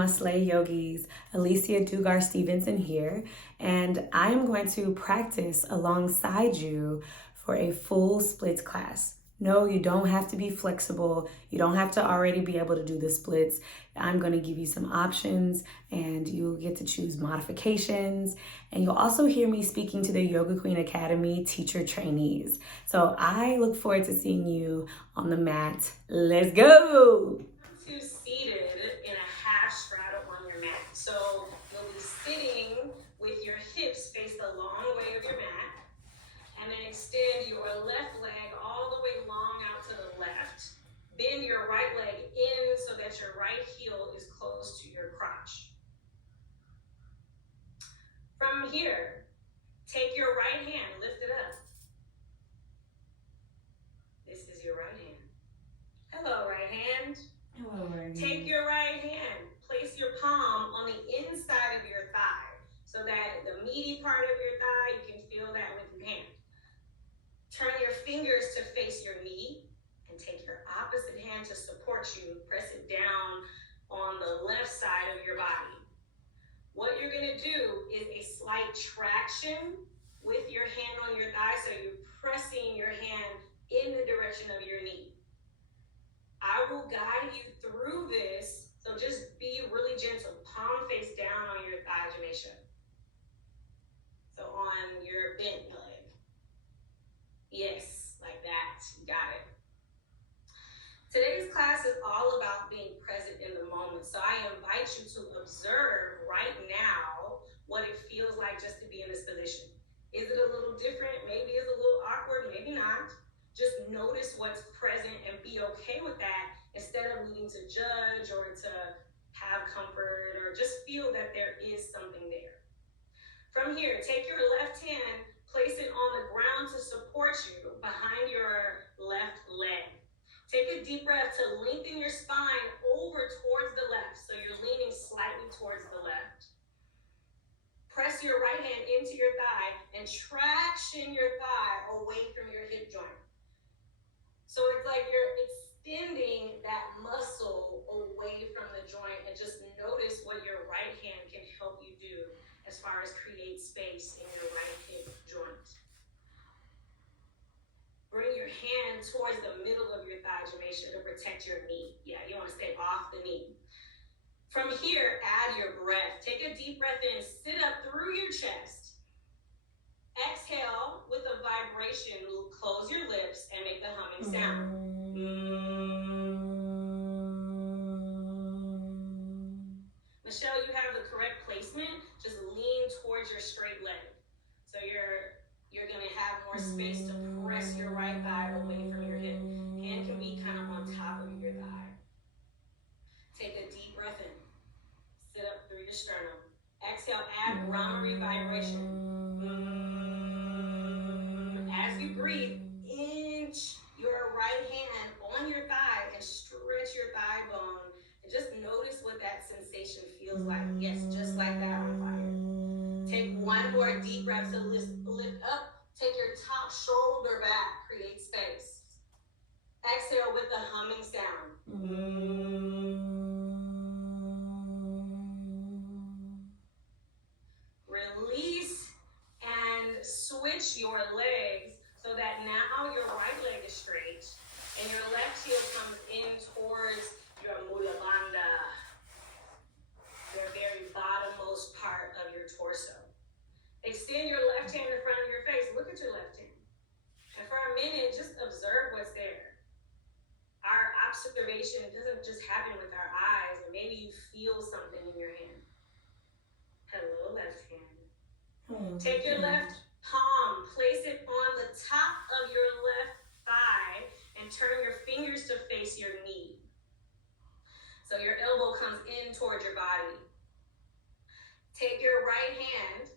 my Slay Yogis, Alicia Dugar Stephenson here, and I am going to practice alongside you for a full splits class. No, you don't have to be flexible. You don't have to already be able to do the splits. I'm going to give you some options and you'll get to choose modifications. And you'll also hear me speaking to the Yoga Queen Academy teacher trainees. So I look forward to seeing you on the mat. Let's go! Seated in a half straddle on your mat. So you'll be sitting with your hips face the long way of your mat, and then extend your left leg all the way long out to the left. Bend your right leg in so that your right heel is close to your crotch. From here, take your right hand, lift it up. This is your right hand. Hello, right hand. Hello, right hand. Take your right hand, place your palm on the inside of your thigh so that the meaty part of your thigh, you can feel that with your hand. Turn your fingers to face your knee and take your opposite hand to support you. Press it down on the left side of your body. What you're going to do is a slight traction with your hand on your thigh, so you're pressing your hand in the direction of your knee. I will guide you through this, so just be really gentle. Palm face down on your thigh, Jameisha. So on your bent leg. Yes, like that. You got it. Today's class is all about being present in the moment. So I invite you to observe right now what it feels like just to be in this position. Is it a little different? Maybe it's a little awkward, maybe not. Just notice what's present and be okay with that instead of needing to judge or to have comfort, or just feel that there is something there. From here, take your left hand, place it on the ground to support you behind your left leg. Take a deep breath to lengthen your spine over towards the left, so you're leaning slightly towards the left. Press your right hand into your thigh and traction your thigh away from your hip joint. So it's like you're extending that muscle away from the joint, and just notice what your right hand can help you do as far as create space in your right hip joint. Bring your hand towards the middle of your thigh, Jameisha, to protect your knee. Yeah, you want to stay off the knee. From here, add your breath. Take a deep breath in, sit up through your chest. Exhale with a vibration, close your lips and make the humming sound. Michelle, you have the correct placement. Just lean towards your straight leg. So you're going to have more space to press your right thigh away from your hip. Hand can be kind of on top of your thigh. Take a deep breath in. Sit up through your sternum. Exhale, add Brahmari vibration. As you breathe, inch your right hand on your thigh and stretch your thigh bone. And just notice what that sensation feels like. Yes, just like that on fire. Take one more deep breath to lift up. Take your top shoulder back. Create space. Exhale with the humming sound. Release and switch your legs so that now your right leg is straight and your left heel comes in towards your Mula Bandha, your very bottommost part of your torso. Extend your left hand in front of your face. Look at your left hand. And for a minute, just observe what's there. Our observation doesn't just happen with our eyes, and maybe you feel something in your hand. Hello, left hand. Take your left palm, place it on the top of your left thigh, and turn your fingers to face your knee. So your elbow comes in towards your body. Take your right hand,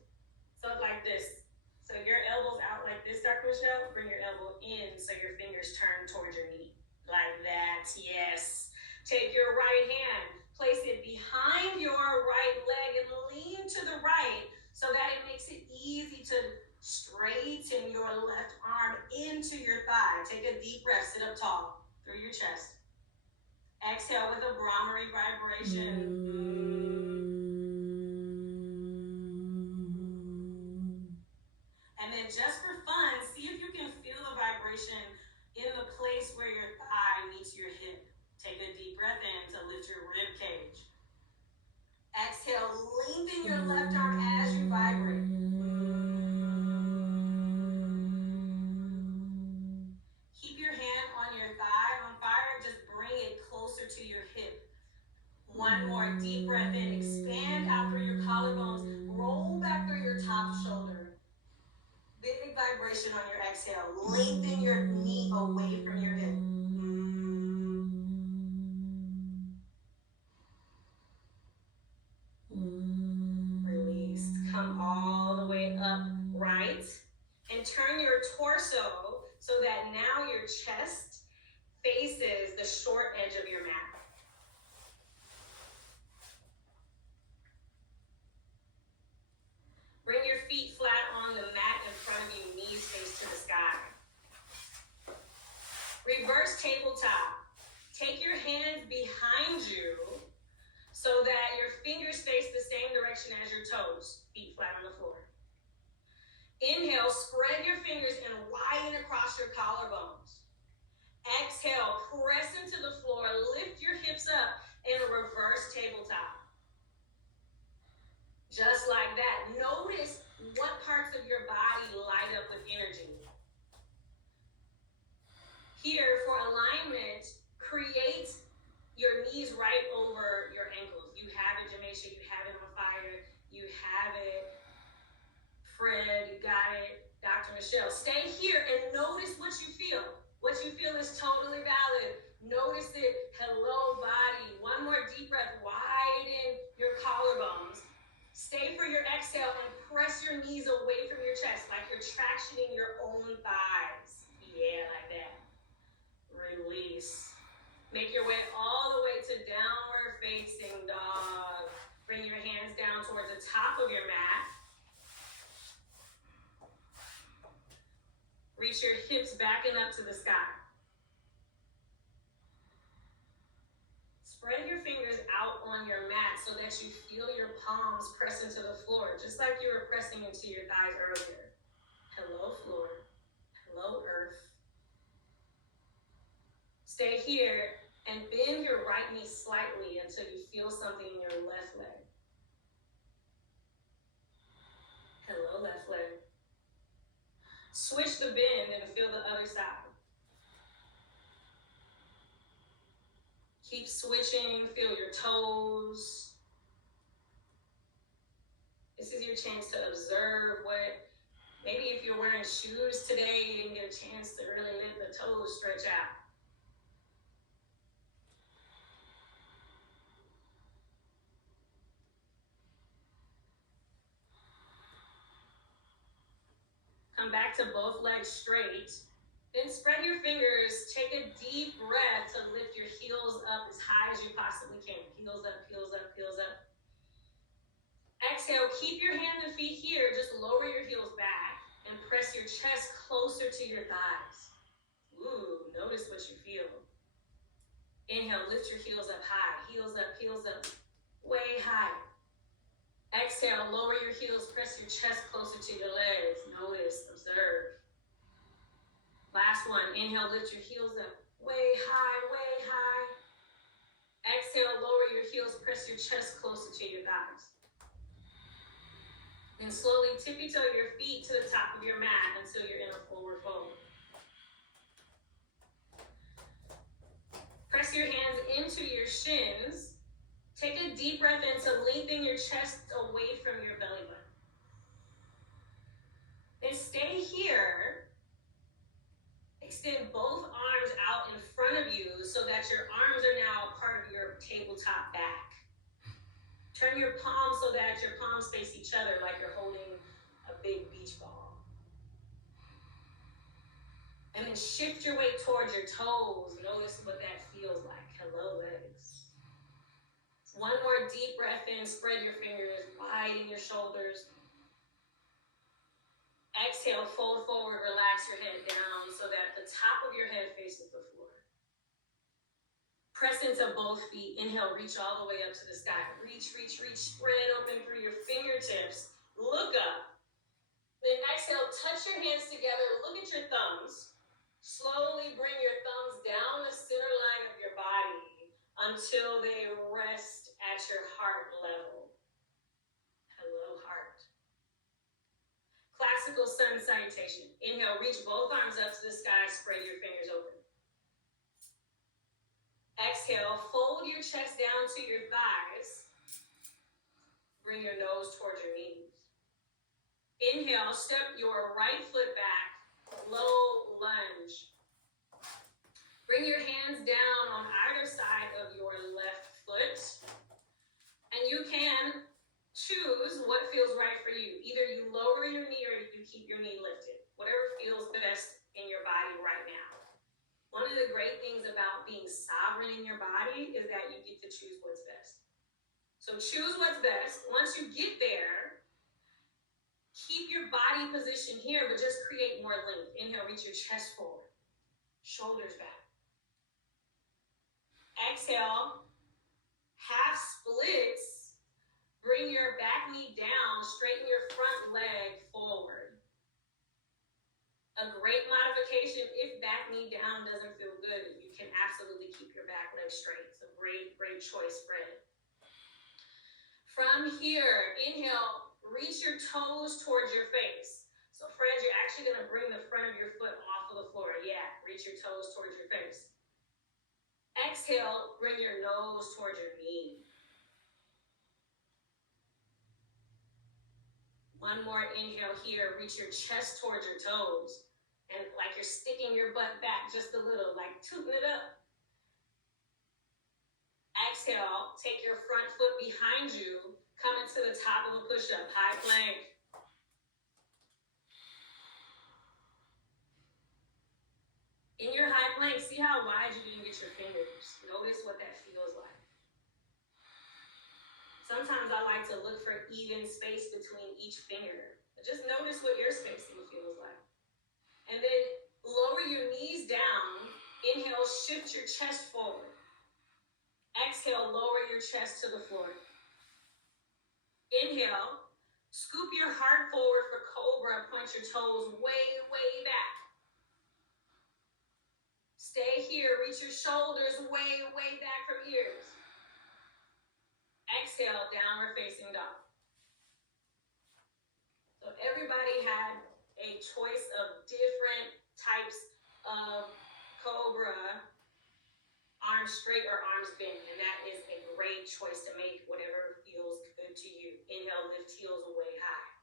so like this. So your elbow's out like this, Dr. Michelle. Bring your elbow in so your fingers turn towards your knee. Like that, yes. Take your right hand, place it behind your right leg and lean to the right so that it makes it easy to straighten your left arm into your thigh. Take a deep breath, sit up tall through your chest. Exhale with a Brahmari vibration. more deep breath in. Expand out through your collarbones. Roll back through your top shoulder. Big vibration on your exhale. Lengthen your knee away from your hip. Release. Come all the way up right. And turn your torso so that now your chest faces the short edge of your mat. Bring your feet flat on the mat in front of you, knees face to the sky. Reverse tabletop. Take your hands behind you so that your fingers face the same direction as your toes, feet flat on the floor. Inhale, spread your fingers and widen across your collarbones. Exhale, press into the floor, lift your hips up in a reverse tabletop. Just like that. Notice what parts of your body light up with energy. Here, for alignment, create your knees right over your ankles. You have it, Jameisha, you have it on fire, you have it, Fred, you got it, Dr. Michelle. Stay here and notice what you feel. What you feel is totally valid. Notice it. Hello, body. One more deep breath. Widen your collarbones. Stay for your exhale and press your knees away from your chest like you're tractioning your own thighs. Yeah, like that. Release. Make your way all the way to downward facing dog. Bring your hands down towards the top of your mat. Reach your hips back and up to the sky. Spread your fingers out on your mat so that you feel your palms press into the floor, just like you were pressing into your thighs earlier. Hello, floor. Hello, earth. Stay here and bend your right knee slightly until you feel something in your left leg. Hello, left leg. Switch the bend and feel the other side. Keep switching, feel your toes. This is your chance to observe what, maybe if you're wearing shoes today, you didn't get a chance to really let the toes stretch out. Come back to both legs straight. Then spread your fingers, take a deep breath to lift your heels up as high as you possibly can. Heels up, heels up, heels up. Exhale, keep your hands and feet here, just lower your heels back and press your chest closer to your thighs. Ooh, notice what you feel. Inhale, lift your heels up high, heels up, way high. Exhale, lower your heels, press your chest closer to your legs. Notice, observe. Last one, inhale, lift your heels up, way high, way high. Exhale, lower your heels, press your chest closer to your thighs. And slowly tippy-toe your feet to the top of your mat until you're in a forward fold. Press your hands into your shins. Take a deep breath in to lengthen your chest away from your belly button. Then stay here. Extend both arms out in front of you so that your arms are now part of your tabletop back. Turn your palms so that your palms face each other like you're holding a big beach ball. And then shift your weight towards your toes. Notice what that feels like. Hello, legs. One more deep breath in, spread your fingers, widen your shoulders. Exhale, fold forward, relax your head down so that the top of your head faces the floor. Press into both feet. Inhale, reach all the way up to the sky. Reach, reach, reach. Spread open through your fingertips. Look up. Then exhale, touch your hands together. Look at your thumbs. Slowly bring your thumbs down the center line of your body until they rest at your heart level. Hello, heart. Classical sun salutation. Inhale, reach both arms up to the sky, spread your fingers open. Exhale, fold your chest down to your thighs. Inhale, step your right foot back, low lunge. Bring your hands down on either side of your left foot. And you can choose what feels right for you. Either you lower your knee or you keep your knee lifted. Whatever feels best in your body right now. One of the great things about being sovereign in your body is that you get to choose what's best. So choose what's best. Once you get there, keep your body position here, but just create more length. Inhale, reach your chest forward. Shoulders back. Exhale, half splits. Bring your back knee down, straighten your front leg forward. A great modification, if back knee down doesn't feel good, you can absolutely keep your back leg straight. It's a great choice, Fred. From here, inhale, reach your toes towards your face. So Fred, you're actually gonna bring the front of your foot off of the floor. Yeah, reach your toes towards your face. Exhale, bring your nose towards your knee. One more inhale here, reach your chest towards your toes. And like you're sticking your butt back just a little, like tooting it up. Exhale, take your front foot behind you, come into the top of a push-up, high plank. In your high plank, see how wide you didn't get your fingers. Notice what that feels like. Sometimes I like to look for even space between each finger. But just notice what your spacing feels like. And then lower your knees down. Inhale, shift your chest forward. Exhale, lower your chest to the floor. Inhale, scoop your heart forward for cobra, point your toes way back. Stay here, reach your shoulders way back from ears. Exhale, downward facing dog. So everybody had a choice of different types of cobra, arms straight or arms bent, and that is a great choice to make, whatever feels good to you. Inhale, lift heels way high.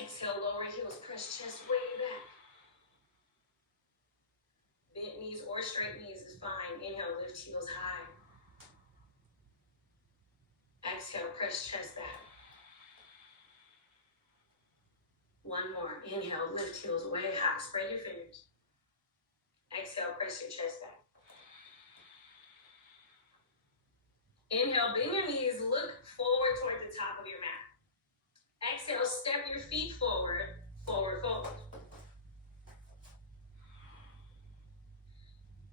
Exhale, lower heels, press chest way back. Bent knees or straight knees is fine. Inhale, lift heels high. Exhale, press chest back. One more. Inhale, lift heels way high. Spread your fingers. Exhale, press your chest back. Inhale, bend your knees, look forward toward the top of your mat. Exhale, step your feet forward, forward.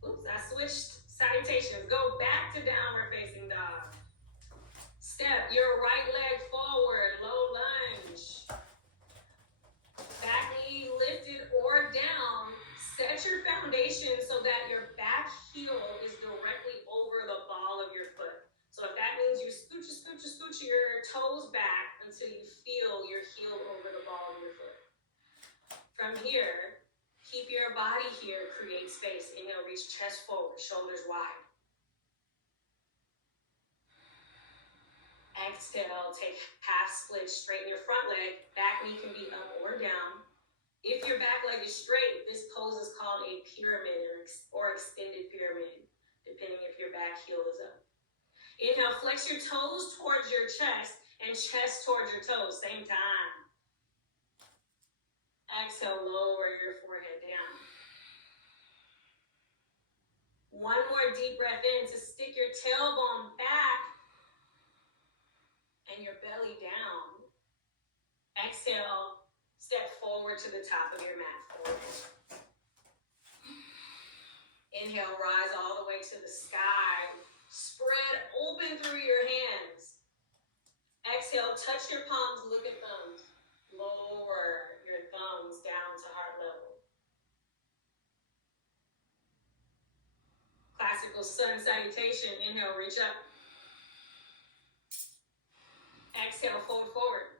Oops, I switched salutations. Go back to downward facing dog. Step your right leg forward, low lunge. Back knee lifted or down. Set your foundation so that your back heel is directly over the ball of your foot. So if that means you scooch your toes back until you feel your heel over the ball of your foot. From here, keep your body here, create space. Inhale, reach chest forward, shoulders wide. Exhale, take half split, straighten your front leg. Back knee can be up or down. If your back leg is straight, this pose is called a pyramid or extended pyramid, depending if your back heel is up. Inhale, flex your toes towards your chest and chest towards your toes, same time. Exhale, lower your forehead down. One more deep breath in to stick your tailbone back and your belly down. Exhale, step forward to the top of your mat. Forward. Inhale, rise all the way to the sky. Spread open through your hands. Exhale, touch your palms, look at thumbs. Lower your thumbs down to heart level. Classical sun salutation. Inhale, reach up. Exhale, fold forward.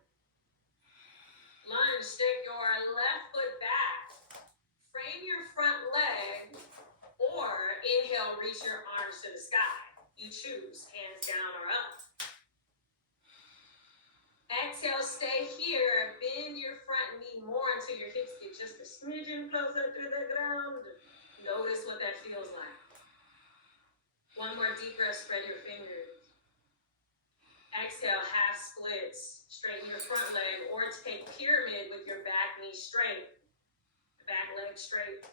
Lunge, stick your left foot back. Frame your front leg, or inhale, reach your arms to the sky. You choose, hands down or up. Exhale, stay smidgen closer to the ground. Notice what that feels like. One more deep breath, spread your fingers. Exhale, half splits. Straighten your front leg or take pyramid with your back knee straight. Back leg straight.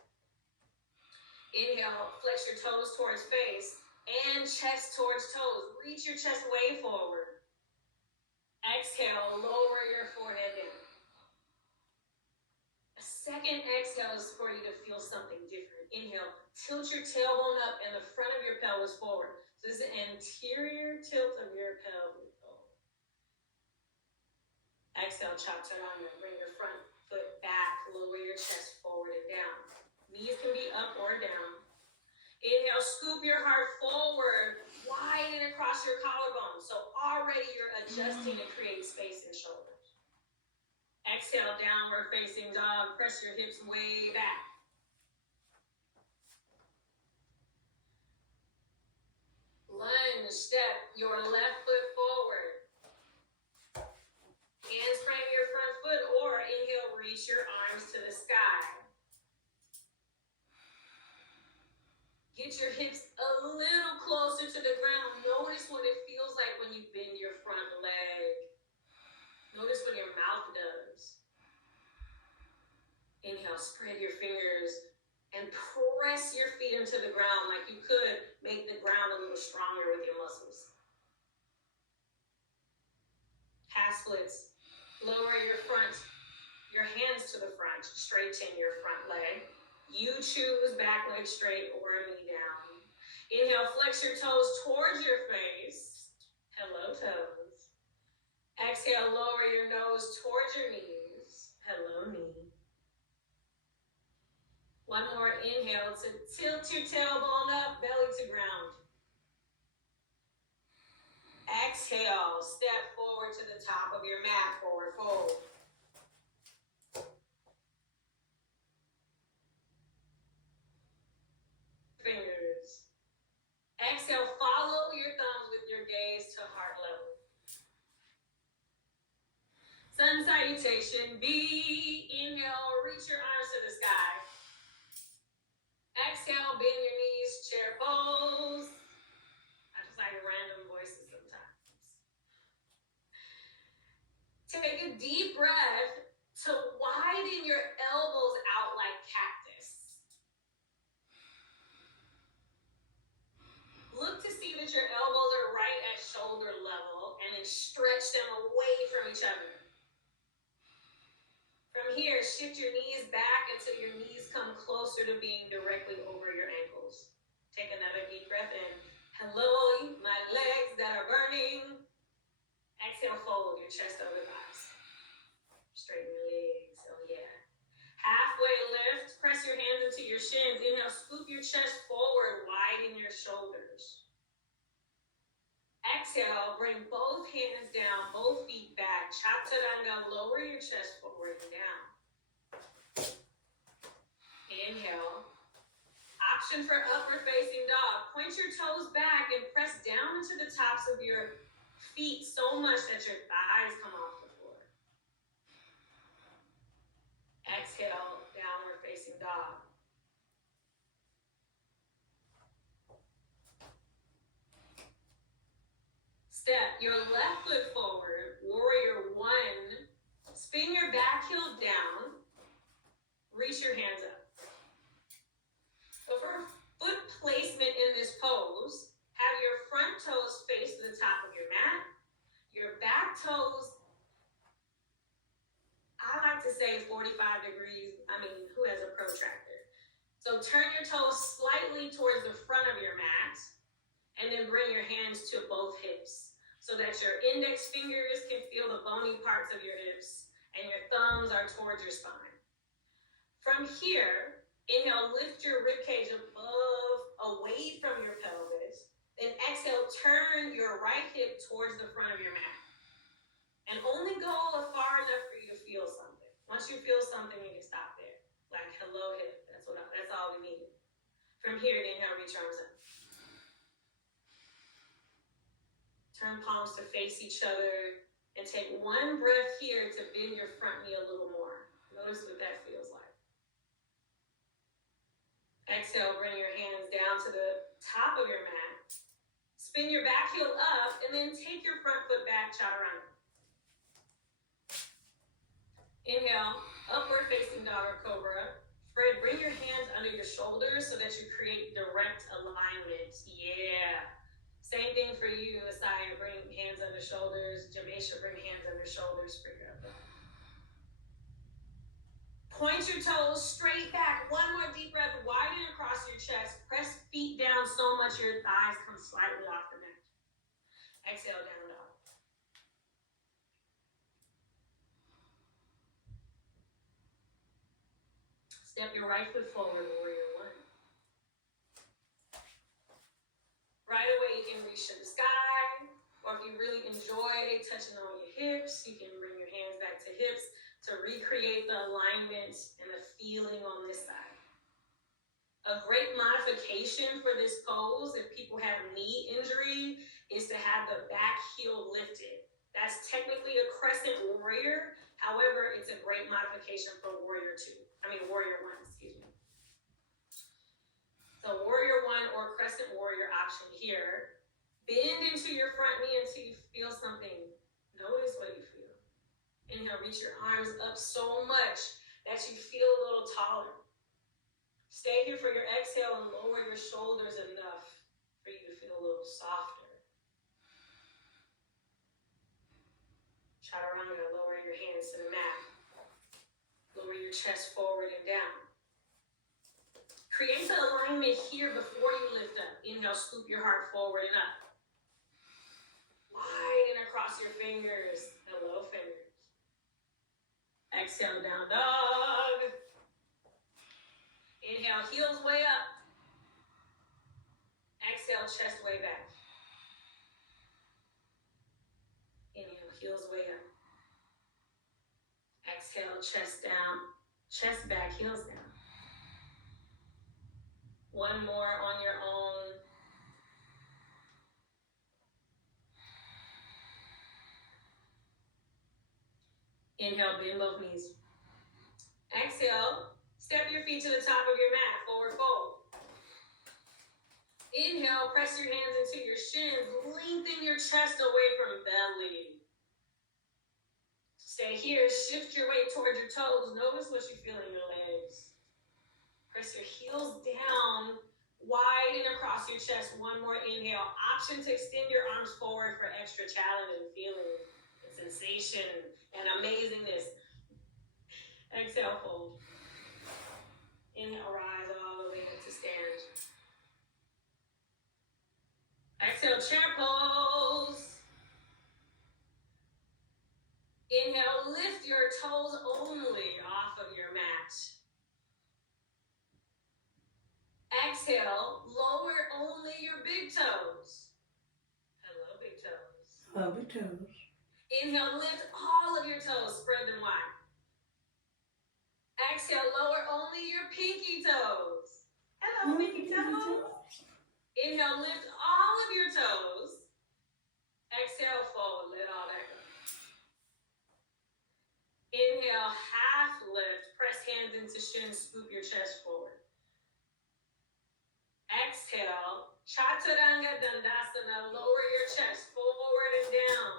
Inhale, flex your toes towards face and chest towards toes. Reach your chest way forward. Exhale, lower your forehead down. A second exhale is for you to feel something different. Inhale, tilt your tailbone up and the front of your pelvis forward. So this is the anterior tilt of your pelvis. Exhale, chaturanga. Bring your front foot back, lower your chest forward and down. Knees can be up or down. Inhale, scoop your heart forward, widen across your collarbone. So already you're adjusting to create space in shoulders. Exhale, downward facing dog. Press your hips way back. Lunge, step your left foot forward. Hands frame your front foot or inhale, reach your arms to the sky. Get your hips a little closer to the ground. Notice what it feels like when you bend your front leg. Notice what your mouth does. Inhale, spread your fingers and press your feet into the ground like you could make the ground a little stronger with your muscles. Half splits. Lower your hands to the front, straighten your front leg. You choose back leg straight or knee down. Inhale, flex your toes towards your face. Hello, toes. Exhale, lower your nose towards your knees. Hello, knee. One more inhale to tilt your tailbone up, belly to ground. Exhale, step forward to the top of your mat, forward fold. Fingers. Exhale, follow your thumbs with your gaze to heart level. Sun salutation, B. Inhale, reach your arms to the sky. Exhale, bend your knees, chair pose. I just like random voices sometimes. Take a deep breath to widen your elbows out like cactus. Look to see that your elbows are right at shoulder level and then stretch them away from each other. From here, shift your knees back until your knees come closer to being directly over your ankles. Take another deep breath in. Hello, my legs that are burning. Exhale, fold your chest over thighs. Straighten your legs, oh yeah. Halfway lift, press your hands into your shins. Inhale, scoop your chest forward, widen your shoulders. Exhale, bring both hands down, both feet back. Chaturanga, lower your chest forward and down. Inhale. Option for upward facing dog. Point your toes back and press down into the tops of your feet so much that your thighs come off the floor. Exhale, downward facing dog. Step your left foot forward, warrior one. Spin your back heel down. Reach your hands up. So for foot placement in this pose, have your front toes face to the top of your mat. Your back toes, I like to say 45 degrees. I mean, who has a protractor? So turn your toes slightly towards the front of your mat and then bring your hands to both hips so that your index fingers can feel the bony parts of your hips and your thumbs are towards your spine. From here, inhale, lift your ribcage away from your pelvis. Then exhale, turn your right hip towards the front of your mat. And only go far enough for you to feel something. Once you feel something, you can stop there. Like, hello, hip. That's all we need. From here, inhale, reach arms up. Turn palms to face each other. And take one breath here to bend your front knee a little more. Notice what that feels like. Exhale, bring your hands down to the top of your mat. Spin your back heel up and then take your front foot back, chaturanga. Inhale, upward facing dog or cobra. Fred, bring your hands under your shoulders so that you create direct alignment. Yeah. Same thing for you, Asaya. Bring hands under shoulders. Jamesha, bring hands under shoulders for your upper. Point your toes straight back. One more deep breath. Widen across your chest. Press feet down so much your thighs come slightly off the mat. Exhale, down dog. Step your right foot forward, warrior one. Right away, you can reach to the sky, or if you really enjoy touching on your hips, you can bring your hands back to hips to recreate the alignment and the feeling on this side. A great modification for this pose, if people have knee injury, is to have the back heel lifted. That's technically a crescent warrior. However, it's a great modification for warrior one, excuse me. So warrior one or crescent warrior option here. Bend into your front knee until you feel something. Notice what you feel. Inhale, reach your arms up so much that you feel a little taller. Stay here for your exhale and lower your shoulders enough for you to feel a little softer. Chaturanga, lower your hands to the mat. Lower your chest forward and down. Create the alignment here before you lift up. Inhale, scoop your heart forward and up. Widen across your fingers, hello fingers. Exhale, down dog. Inhale, heels way up. Exhale, chest way back. Inhale, heels way up. Exhale, chest down, chest back, heels down. One more on your own. Inhale, bend both knees. Exhale, step your feet to the top of your mat, forward fold. Inhale, press your hands into your shins, lengthen your chest away from belly. Stay here, shift your weight towards your toes. Notice what you feel in your legs. Press your heels down, widen across your chest. One more inhale. Option to extend your arms forward for extra challenge and feeling and sensation and amazingness. Exhale, fold. Inhale, rise all the way up to stand. Exhale, chair pose. Inhale, lift your toes only off of your mat. Exhale, lower only your big toes. Hello, big toes. Hello, big toes. Inhale, lift all of your toes, spread them wide. Exhale, lower only your pinky toes. Hello, pinky toes. Inhale, lift all of your toes. Exhale, fold, let all that go. Inhale, half lift, press hands into shins, scoop your chest forward. Exhale, chaturanga dandasana, lower your chest forward and down.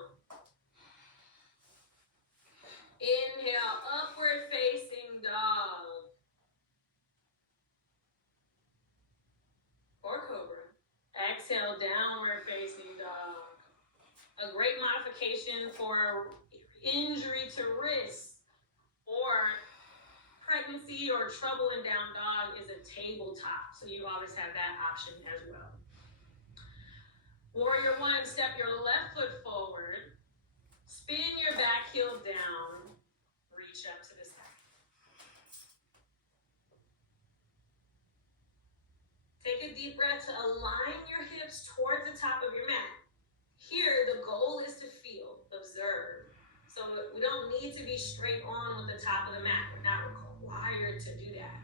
Inhale, upward facing dog. Or cobra. Exhale, downward facing dog. A great modification for injury to wrists or pregnancy or trouble in down dog is a tabletop. So you always have that option as well. Warrior one, step your left foot forward. Spin your back heel down. Reach up to the sky. Take a deep breath to align your hips towards the top of your mat. Here, the goal is to feel, observe. So we don't need to be straight on with the top of the mat. We're not required to do that.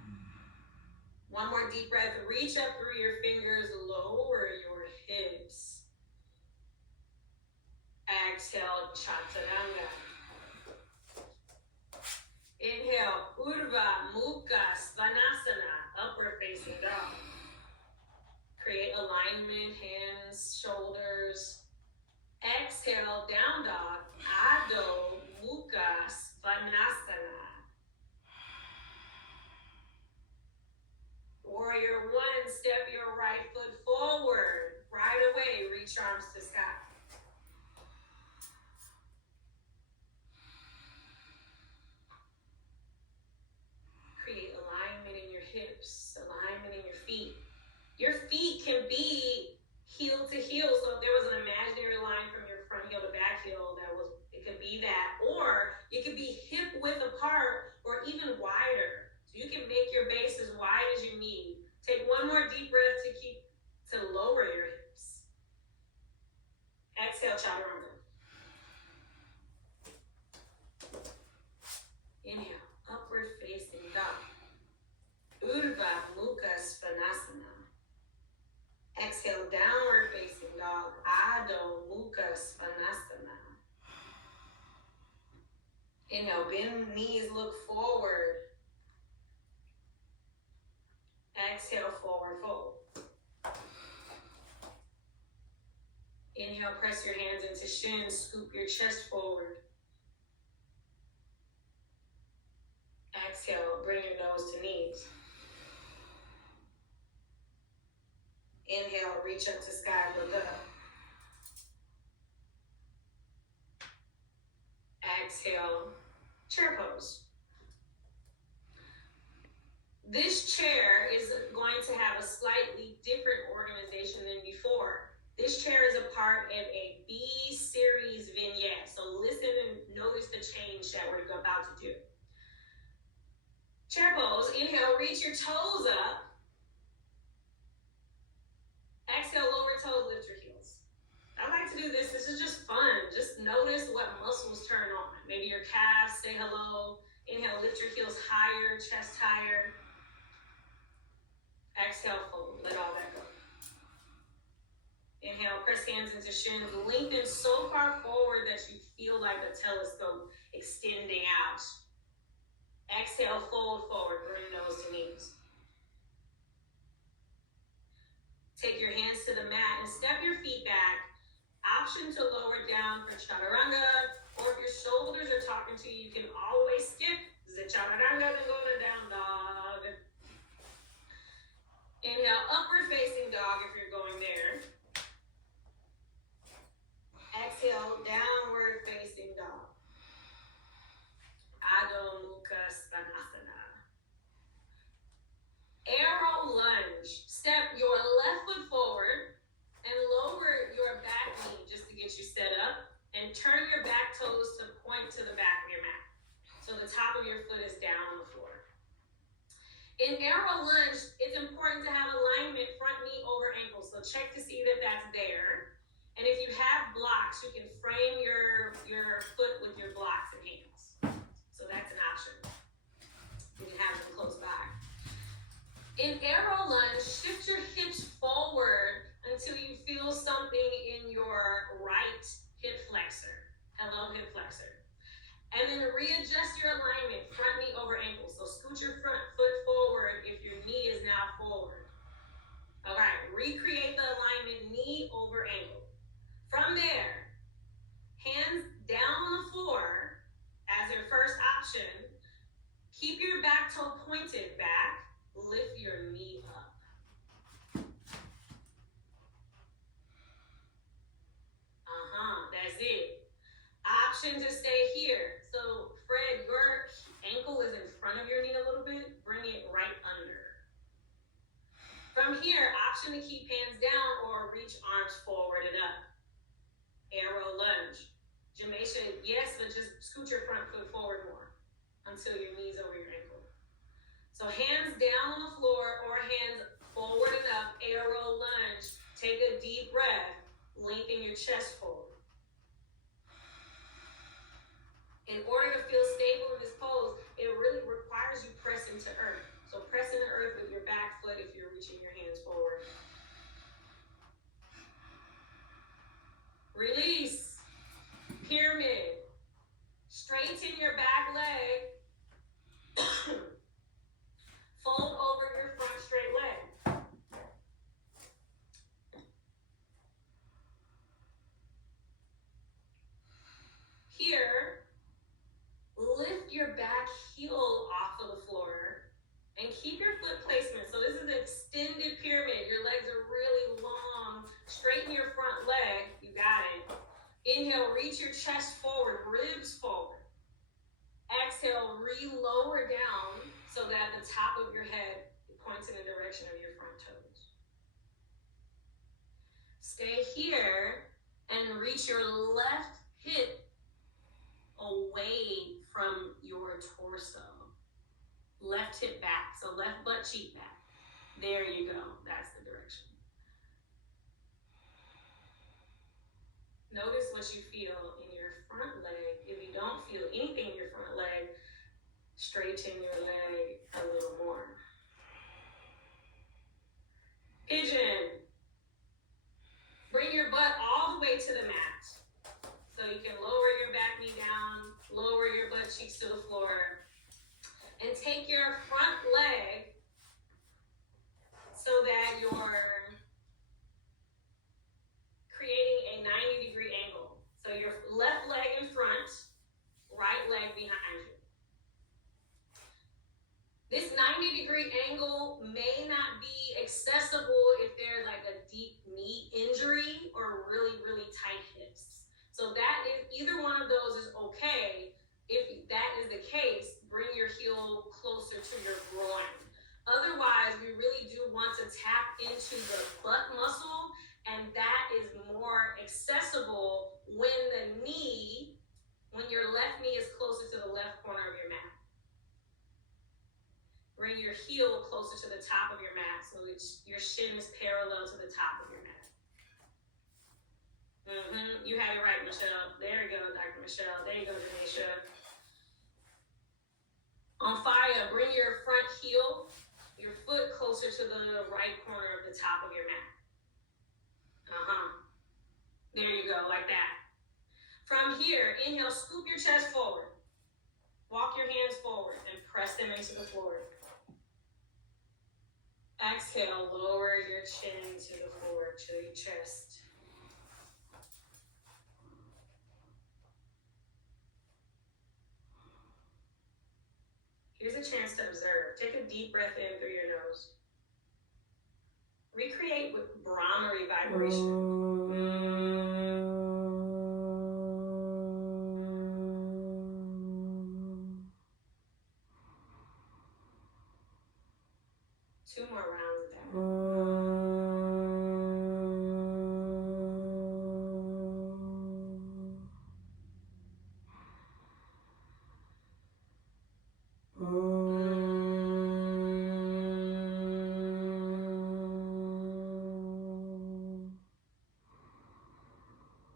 One more deep breath. Reach up through your fingers. Lower your hips. Exhale, chaturanga. Inhale, Urdhva Mukha Svanasana, upward facing dog. Create alignment, hands, shoulders. Exhale, down dog, Adho Mukha Svanasana. Warrior one, step your right foot forward. Right away, reach arms to sky. Create alignment in your hips, alignment in your feet. Your feet can be heel to heel. So if there was an imaginary line from your front heel to back heel, it could be that. Or it could be hip width apart or even wider. So you can make your base as wide as you need. Take one more deep breath to lower your hips. Exhale, chaturanga. Inhale, upward facing dog. Urdhva Mukha Svanasana. Exhale, downward facing dog, Adho Mukha Svanasana. Inhale, bend knees, look forward. Exhale, forward fold. Inhale, press your hands into shins, scoop your chest forward. Exhale, bring your nose to knees. Inhale, reach up to sky, look up. Exhale, chair pose. This chair is going to have a slightly different organization than before. This chair is a part of a B-series vignette. So listen and notice the change that we're about to do. Chair pose, inhale, reach your toes up. Exhale, lower toes, lift your heels. I like to do this. This is just fun. Just notice what muscles turn on. Maybe your calves, say hello. Inhale, lift your heels higher, chest higher. Exhale, fold. Let all that go. Inhale, press hands into shins. Lengthen so far forward that you feel like a telescope extending out. Exhale, fold forward. Bring nose to knees. Take your hands to the mat and step your feet back. Option to lower down for chaturanga, or if your shoulders are talking to you, you can always skip the chaturanga and go to down dog. Inhale, upward facing dog if you're going there. Exhale, downward facing dog. Adho Mukha Svanasana. Arrow lunge. Step your left foot forward and lower your back knee just to get you set up, and turn your back toes to point to the back of your mat. So the top of your foot is down on the floor. In arrow lunge, it's important to have alignment front knee over ankle. So check to see that that's there. And if you have blocks, you can frame your foot with your blocks and hands. So that's an option. You can have them close by. In arrow lunge, shift your hips forward until you feel something in your right hip flexor. Hello, hip flexor. And then readjust your alignment, front knee over ankle. So scoot your front foot forward if your knee is now forward. All right, recreate the alignment, knee over ankle. From there, hands down on the floor as your first option. Keep your back toe pointed back. Lift your knee up. That's it. Option to stay here. So Fred, your ankle is in front of your knee a little bit. Bring it right under. From here, option to keep hands down or reach arms forward and up. Arrow lunge. Jamaica, yes, but just scoot your front foot forward more until your knee's over your ankle. So hands down on the floor or hands forward and up, arrow lunge. Take a deep breath. Lengthen your chest forward. In order to feel stable in this pose, it really requires you press into earth. So press into earth with your back foot if you're reaching your hands forward. Release. Pyramid. Straighten your back leg. Fold over your front straight leg. Inhale, reach your chest forward, ribs forward. Exhale, re-lower down so that the top of your head points in the direction of your front toes. Stay here and reach your left hip away from your torso. Left hip back, so left butt cheek back. There you go, that's the direction. Notice what you feel in your front leg. If you don't feel anything in your front leg, straighten your leg a little more. Pigeon. Bring your butt all the way to the mat. So you can lower your back knee down, lower your butt cheeks to the floor, and take your front leg so that you're creating a 90-degree angle. So your left leg in front, right leg behind you. This 90-degree angle may not be accessible if there's like a deep knee injury or really, really tight hips. So that is, either one of those is okay. If that is the case, bring your heel closer to your groin. Otherwise, we really do want to tap into the butt muscle, and that is more accessible when your left knee is closer to the left corner of your mat. Bring your heel closer to the top of your mat so your shin is parallel to the top of your mat. You have it right, Michelle. There you go, Dr. Michelle. There you go, Denisha. On fire, bring your front heel, your foot closer to the right corner of the top of your mat. There you go, like that. From here, inhale, scoop your chest forward. Walk your hands forward and press them into the floor. Exhale, lower your chin to the floor, to your chest. Here's a chance to observe. Take a deep breath in through your nose. Recreate with Brahmari vibration. 2 more rounds of that.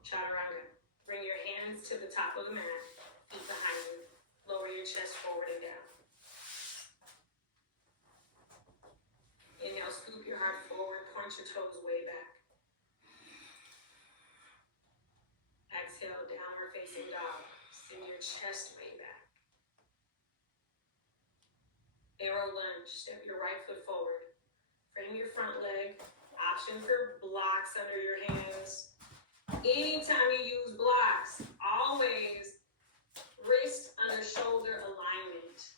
Chaturanga. Bring your hands to the top of the mat, feet behind you. Lower your chest forward and down. Inhale, scoop your heart forward, point your toes way back. Exhale, downward facing dog. Send your chest way back. Arrow lunge, step your right foot forward. Frame your front leg. Option for blocks under your hands. Anytime you use blocks, always wrist under shoulder alignment.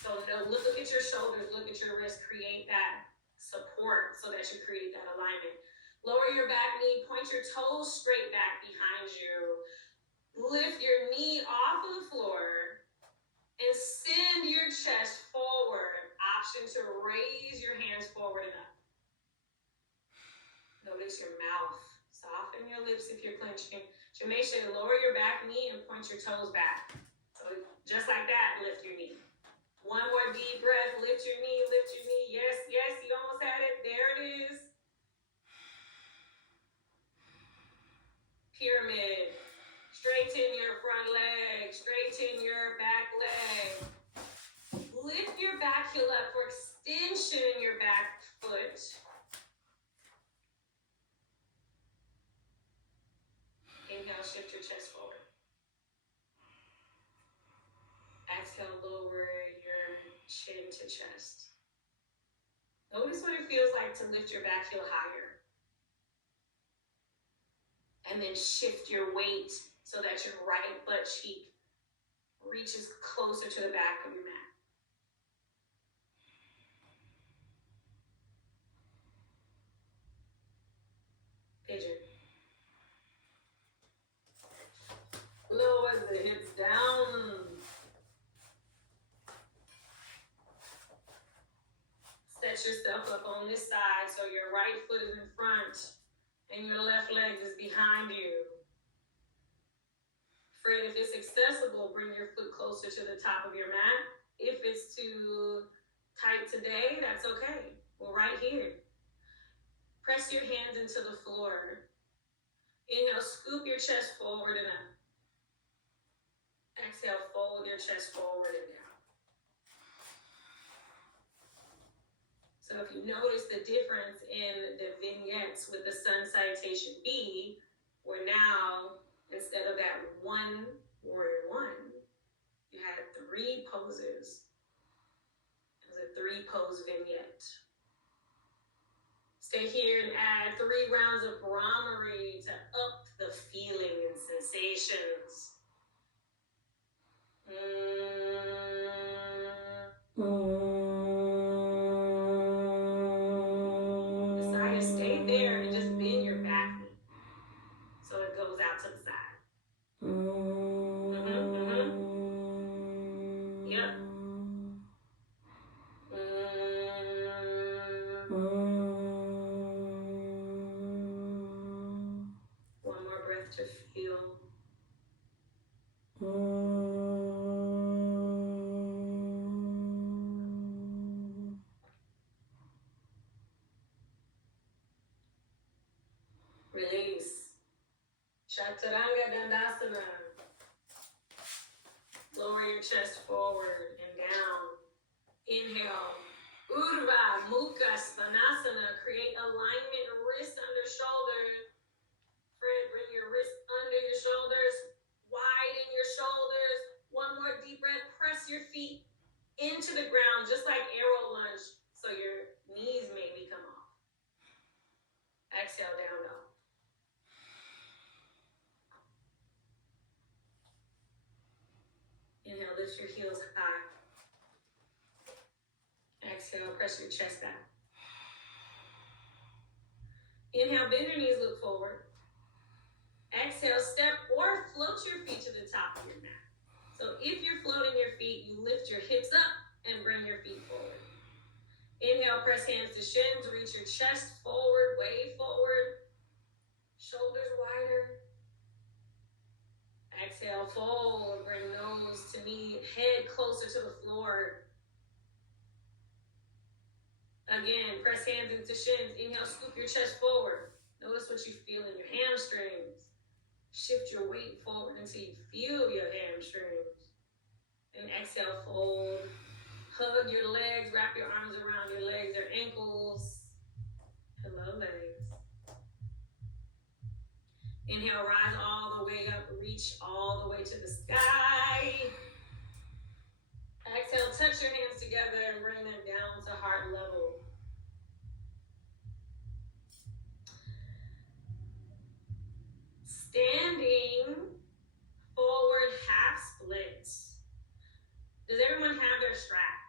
So look at your shoulders, look at your wrist, create that support so that you create that alignment. Lower your back knee, point your toes straight back behind you. Lift your knee off of the floor and send your chest forward. Option to raise your hands forward and up. Notice your mouth. Soften your lips if you're clenching. Jamesha, lower your back knee and point your toes back. So just like that, lift your knee. One more deep breath. Lift your knee, lift your knee. Yes, yes, you almost had it. There it is. Pyramid. Straighten your front leg. Straighten your back leg. Lift your back heel up for extension in your back foot. Inhale, shift your chest forward. Exhale, lower your chin to chest. Notice what it feels like to lift your back heel higher. And then shift your weight so that your right butt cheek reaches closer to the back of your mat. Pigeon. down. Set yourself up on this side so your right foot is in front and your left leg is behind you. Fred, if it's accessible, bring your foot closer to the top of your mat. If it's too tight today, that's okay. Well, right here. Press your hands into the floor. Inhale, scoop your chest forward and up. Exhale, fold your chest forward and down. So if you notice the difference in the vignettes with the sun salutation B, we're now, instead of that one warrior one, you had 3 poses. It was a 3-pose vignette. Stay here and add 3 rounds of Brahmari to up the feeling and sensations. Stay there and just bend your back knee so it goes out to the side. Yep. One more breath to feel. Release. Chaturanga Dandasana. Lower your chest forward and down. Inhale. Urdhva Mukha Svanasana. Create alignment, wrist under shoulder. Fred, bring your wrist under your shoulders. Widen your shoulders. One more deep breath. Press your feet into the ground, just like arrow lunge, so your knees maybe come off. Exhale, down dog. Inhale, lift your heels high. Exhale, press your chest back. Inhale, bend your knees, look forward. Exhale, step or float your feet to the top of your mat. So if you're floating your feet, you lift your hips up and bring your feet forward. Inhale, press hands to shins, reach your chest forward, way forward. Shoulders wider. Exhale, fold, bring nose to knee, head closer to the floor. Again, press hands into shins. Inhale, scoop your chest forward. Notice what you feel in your hamstrings. Shift your weight forward until you feel your hamstrings. And exhale, fold. Hug your legs, wrap your arms around your legs, your ankles. Hello, legs. Inhale, rise all the way up, reach all the way to the sky. Exhale, touch your hands together and bring them down to heart level. Standing forward half split. Does everyone have their strap?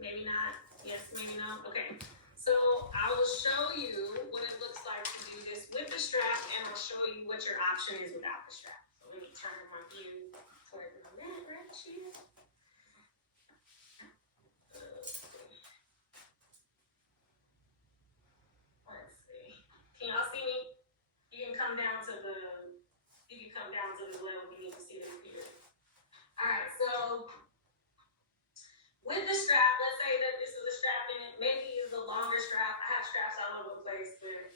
Maybe not. Yes, maybe no. Okay. So I will show you what it looks like to do this with the strap, and I'll show you what your option is without the strap. So let me turn my view toward the mat right here. Let's see. Can y'all see me? You can come down to the level you need to see the computer. All right, so with the strap, let's say that this is a strap and it maybe is a longer strap. I have straps all over the place, but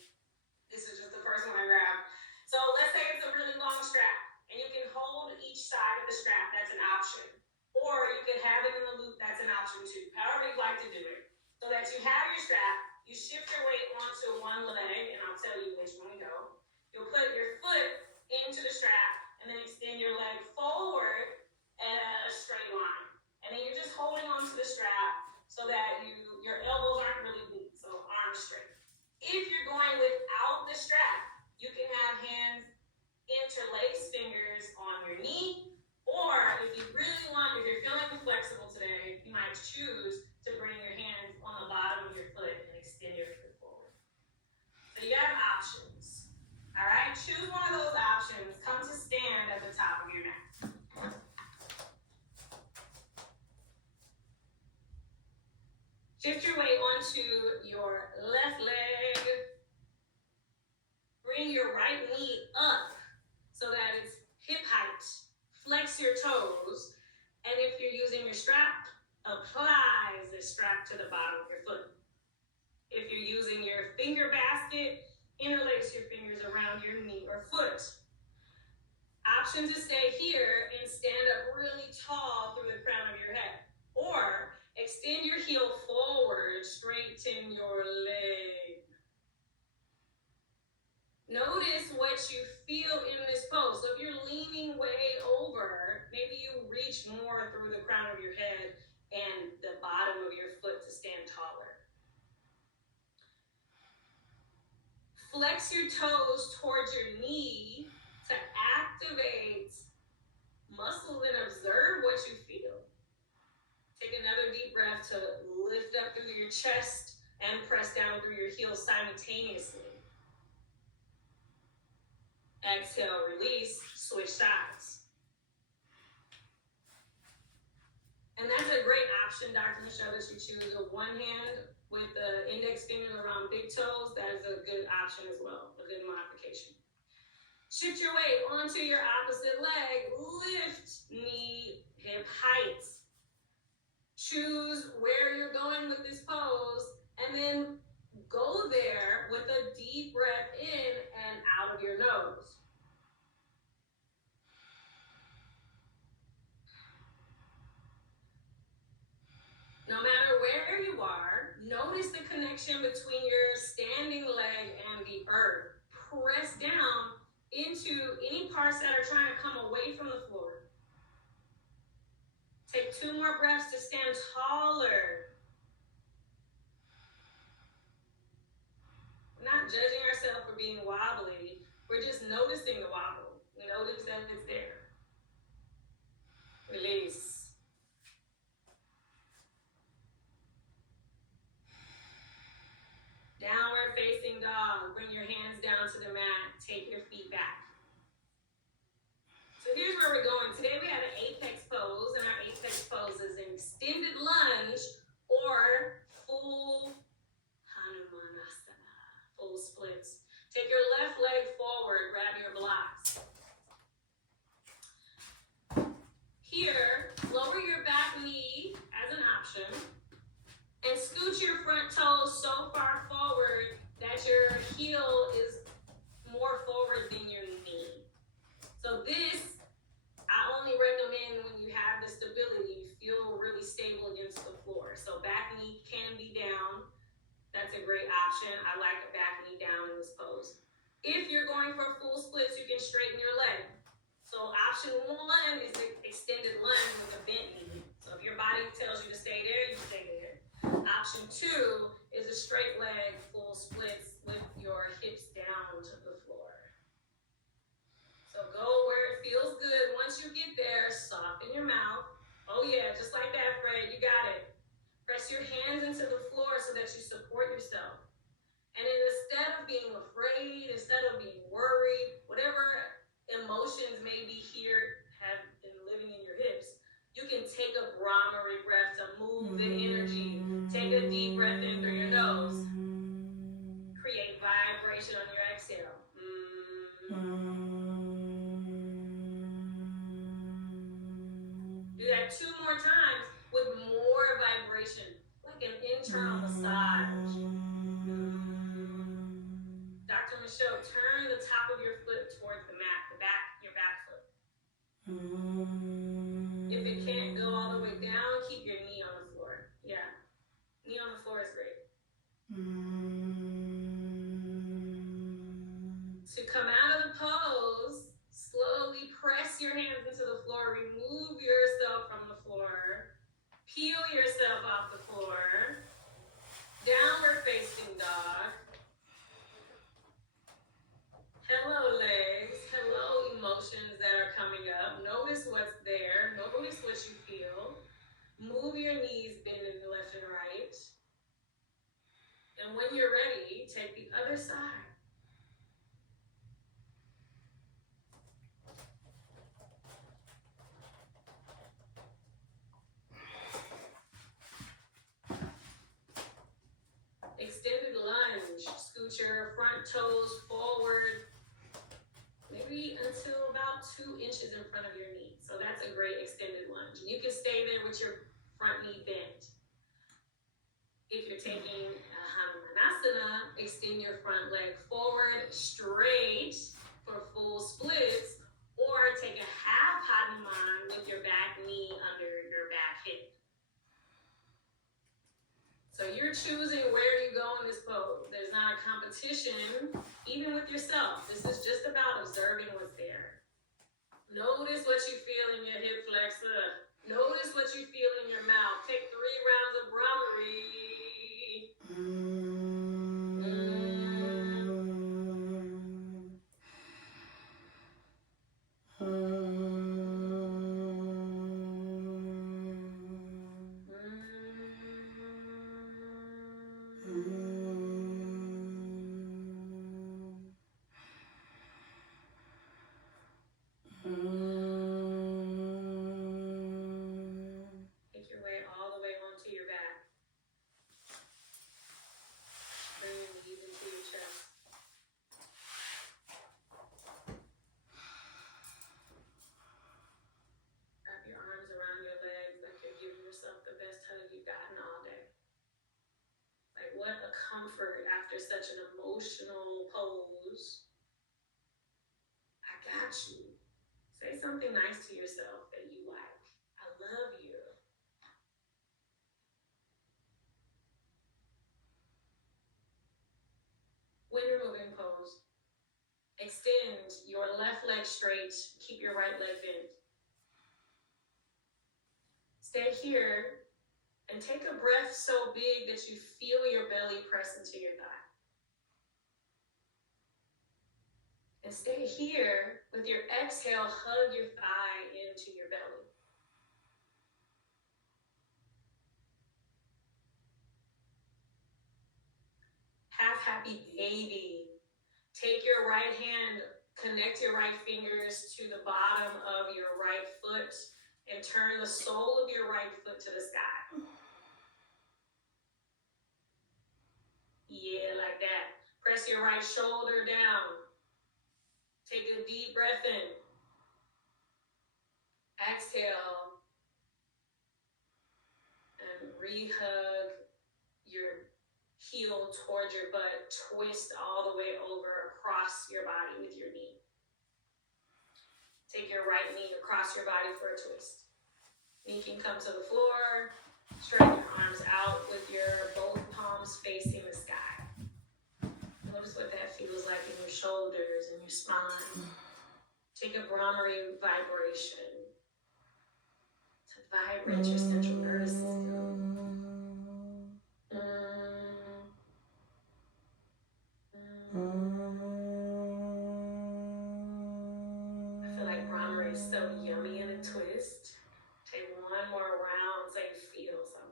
this is just the first one I grabbed. So let's say it's a really long strap and you can hold each side of the strap, that's an option. Or you can have it in a loop, that's an option too. However you like to do it. So that you have your strap, you shift your weight onto one leg, and I'll tell you which one to go. You'll put your foot into the strap and then extend your leg forward at a straight line. And then you're just holding onto the strap so that your elbows aren't really weak, so arms straight. If you're going without the strap, you can have hands interlace fingers on your knee, or if you really want, if you're feeling flexible today, you might choose to bring your hands on the bottom of your foot and extend your foot forward. So you have options. All right, choose one of those options. Come to stand Shift your weight onto your left leg. Bring your right knee up so that it's hip height. Flex your toes. And if you're using your strap, apply the strap to the bottom of your foot. If you're using your finger basket, interlace your fingers around your knee or foot. Option to stay here and stand up really tall through the crown of your head. Or extend your heel forward, straighten your leg. Notice what you feel in this pose. So if you're leaning way over, maybe you reach more through the crown of your head and the bottom of your foot to stand taller. Flex your toes towards your knee to activate muscles and observe what you feel. Take another deep breath to lift up through your chest and press down through your heels simultaneously. Exhale, release, switch sides. And that's a great option, Dr. Michelle, that you choose a one hand with the index fingers around big toes. That is a good option as well, a good modification. Shift your weight onto your opposite leg. Lift knee, hip height. Choose where you're going with this pose, and then go there with a deep breath in and out of your nose. No matter where you are, notice the connection between your standing leg and the earth. Press down into any parts that are trying to come away from the floor. Take 2 more breaths to stand taller. We're not judging ourselves for being wobbly. We're just noticing the wobble. We notice that it's there. Release. Downward facing dog. Bring your hands down to the mat. Take your feet back. So here's where we're going. Today we had an apex pose, and our apex pose is an extended lunge or full Hanumanasana, full splits. Take your left leg forward, grab your blocks. Here, lower your back knee as an option, and scoot your front toes so far forward that your heel is more forward than your knee. So this, I only recommend when you have the stability, you feel really stable against the floor. So back knee can be down. That's a great option. I like a back knee down in this pose. If you're going for full splits, you can straighten your leg. So option 1 is the extended lunge with a bent knee. So if your body tells you to stay there, you stay there. Option 2 is a straight leg, full splits with your hips down to the floor. So go where it feels good. Once you get there, soften your mouth. Oh yeah, just like that, Fred, you got it. Press your hands into the floor so that you support yourself. And then instead of being afraid, instead of being worried, whatever emotions may be here, have been living in your hips, you can take a Brahmari breath to move the energy. Take a deep breath in through your nose. Create vibration on your exhale. Do that 2 more times with more vibration, like an internal massage. Dr. Michelle, turn the top of your foot towards the mat, your back foot. If it can't go all the way down, keep your knee on the floor. Yeah, knee on the floor is great. To come out of the pose, slowly press your hands into the floor, remove yourself from the floor, peel yourself off the floor, downward facing dog. Hello legs, hello emotions that are coming up. Notice what's there, notice what you feel. Move your knees, bend in the left and right. And when you're ready, take the other side. Scoot your front toes forward, maybe until about 2 inches in front of your knee. So that's a great extended lunge. And you can stay there with your front knee bent. If you're taking a Hanumanasana, extend your front leg forward, straight for full splits, or take a half Hanuman with your back knee under your back hip. So you're choosing where you go in this pose. There's not a competition, even with yourself. This is just about observing what's there. Notice what you feel in your hip flexor. Notice what you feel in your mouth. Take 3 rounds of Brahmari. Make your way all the way onto your back. Bring your knees into your chest. Wrap your arms around your legs like you're giving yourself the best hug you've gotten all day. Like, what a comfort after such an emotional pose. I got you. Say something nice to yourself that you like. I love you. When you're moving pose, extend your left leg straight. Keep your right leg bent. Stay here and take a breath so big that you feel your belly press into your thigh. And stay here with your exhale, hug your thigh into your belly. Half happy baby. Take your right hand, connect your right fingers to the bottom of your right foot, and turn the sole of your right foot to the sky. Yeah, like that. Press your right shoulder down. Take a deep breath in. Exhale. And re-hug your heel towards your butt. Twist all the way over across your body with your knee. Take your right knee across your body for a twist. Knee can come to the floor. Straighten your arms out with your both palms facing the sky. Notice what that feels like in your shoulders and your spine. Take a Brahmari vibration to vibrate your central nervous system. I feel like Brahmari is so yummy in a twist. Take one more round so you feel something.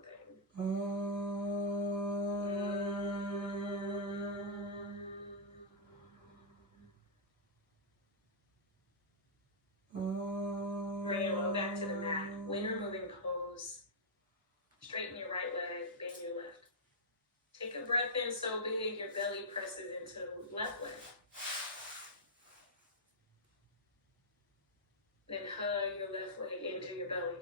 Great, well, back to the mat. When you're moving pose, straighten your right leg, bend your left. Take a breath in so big your belly presses into the left leg. Then hug your left leg into your belly.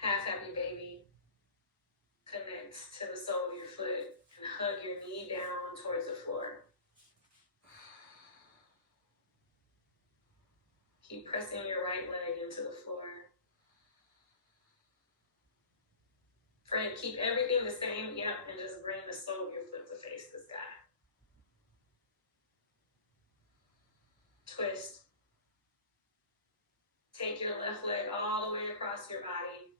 Half happy baby. Connect to the sole of your foot and hug your knee down towards the floor. Keep pressing your right leg into the floor. Fred, keep everything the same, yep, and just bring the sole of your foot to face the sky. Twist. Take your left leg all the way across your body.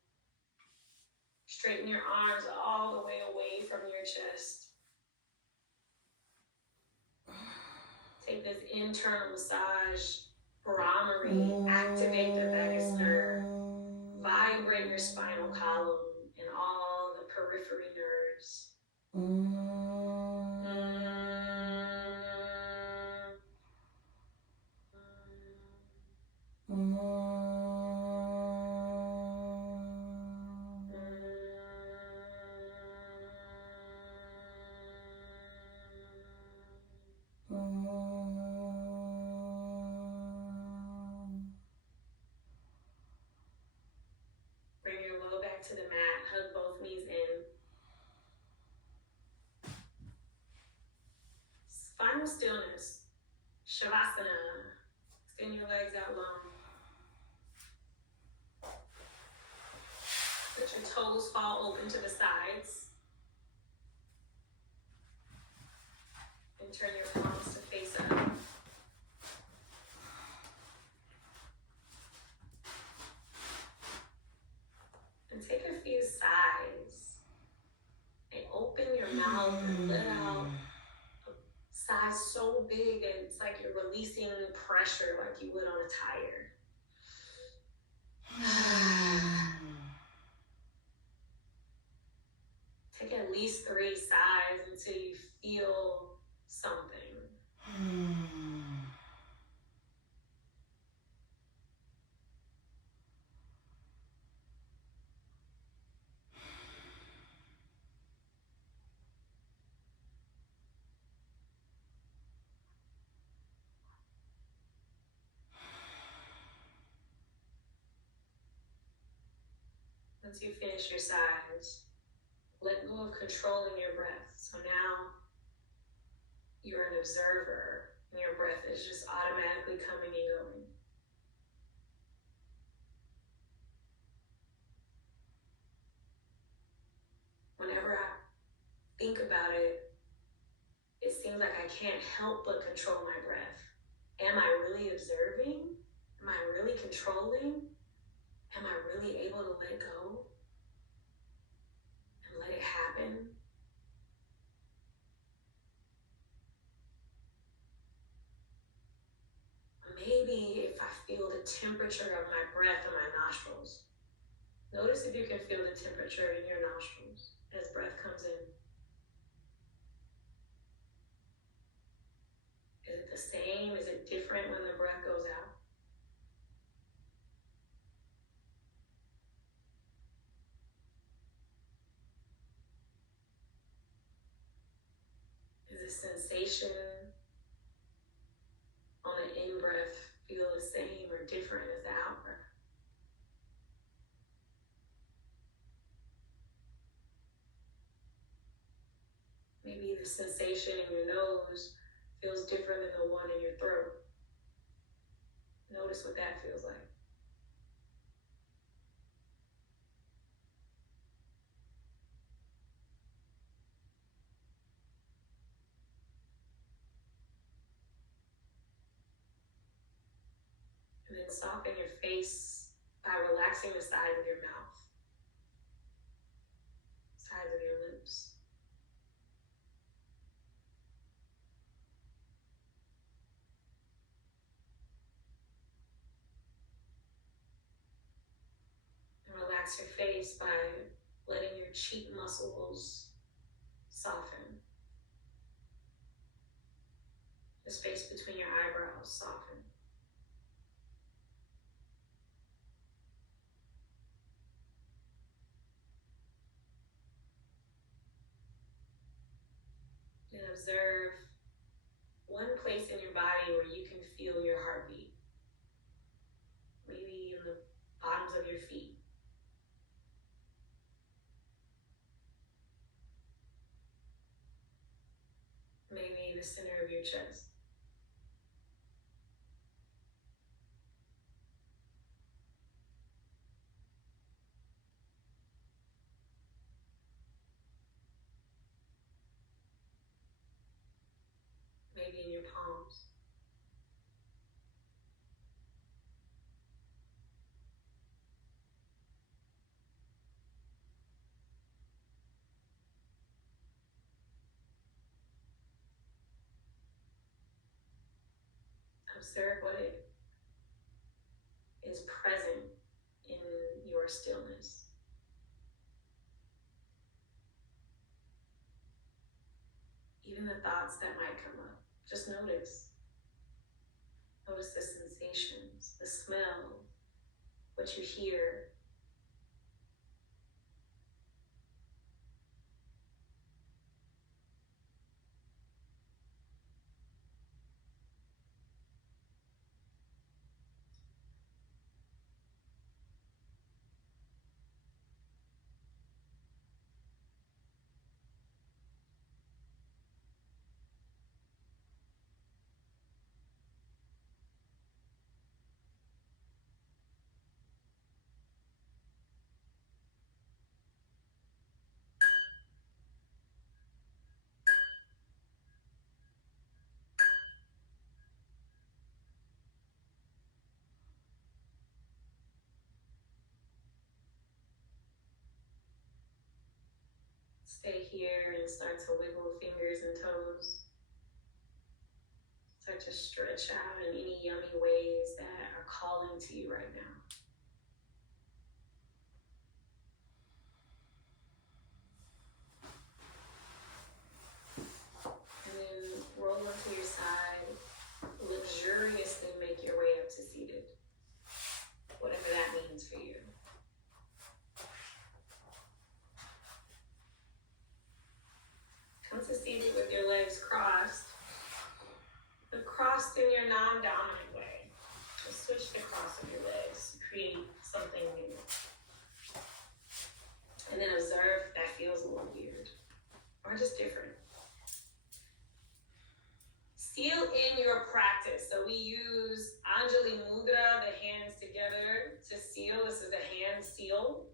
Straighten your arms all the way away from your chest. Take this internal massage, Brahmari, activate the vagus nerve, vibrate your spinal column and all the periphery nerves. stillness. Shavasana. Extend your legs out long. Let your toes fall open to the sides. And turn your palms to face up. And take a few sighs. And open your mouth and let out a sigh so big that it's like you're releasing pressure like you would on a tire. Take at least 3 sighs until you feel something. Once you finish your sighs, let go of controlling your breath. So now you're an observer and your breath is just automatically coming and going. Whenever I think about it, it seems like I can't help but control my breath. Am I really observing? Am I really controlling? Am I really able to let go and let it happen? Maybe if I feel the temperature of my breath in my nostrils. Notice if you can feel the temperature in your nostrils as breath comes in. Is it the same? Is it different when the breath goes out? Is the sensation on the in-breath feel the same or different as the out-breath? Maybe the sensation in your nose feels different than the one in your throat. Notice what that feels like. And then soften your face by relaxing the sides of your mouth, sides of your lips. And relax your face by letting your cheek muscles soften. The space between your eyebrows soften. And observe one place in your body where you can feel your heartbeat. Maybe in the bottoms of your feet. Maybe the center of your chest. Maybe in your palms. Observe what it is present in your stillness. Even the thoughts that might come up, just notice. Notice the sensations, the smell, what you hear. Stay here and start to wiggle fingers and toes. Start to stretch out in any yummy ways that are calling to you right now. And then roll onto your side, luxuriously make your way up to seated. Whatever that means for you. Come to seated with your legs crossed, but crossed in your non-dominant way. Just switch the cross of your legs to create something new. And then observe if that feels a little weird or just different. Seal in your practice. So we use Anjali Mudra, the hands together, to seal. This is the hand seal.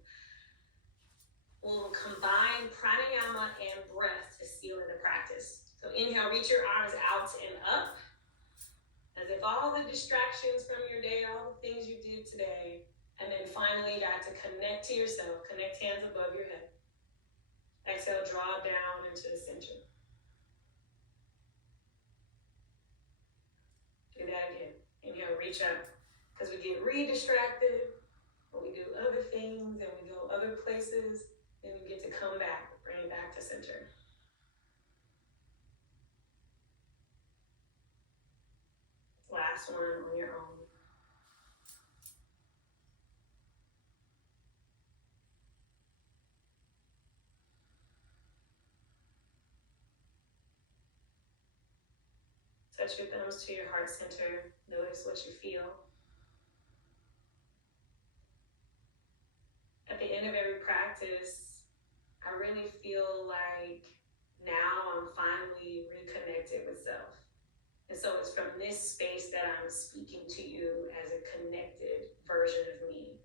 We'll combine pranayama and breath to seal in the practice. So inhale, reach your arms out and up, as if all the distractions from your day, all the things you did today, and then finally you got to connect to yourself, connect hands above your head. Exhale, draw down into the center. Do that again. Inhale, reach up, because we get re-distracted when we do other things and we go other places. Then we get to come back, bring it back to center. Last one on your own. Touch your thumbs to your heart center. Notice what you feel. At the end of every practice, I really feel like now I'm finally reconnected with self. And so it's from this space that I'm speaking to you as a connected version of me.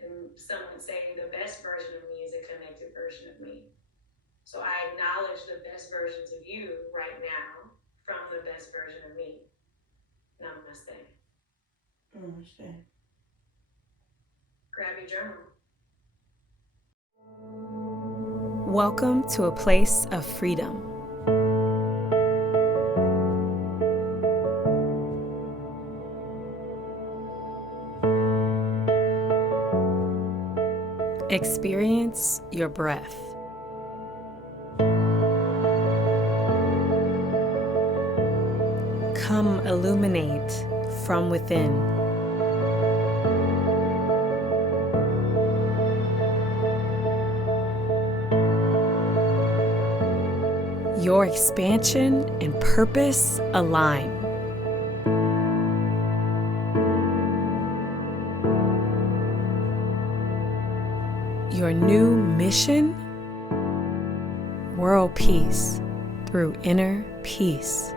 And some would say the best version of me is a connected version of me. So I acknowledge the best versions of you right now from the best version of me. Namaste. Namaste. Grab your journal. Welcome to a place of freedom. Experience your breath. Come illuminate from within. Your expansion and purpose align. Your new mission? World peace through inner peace.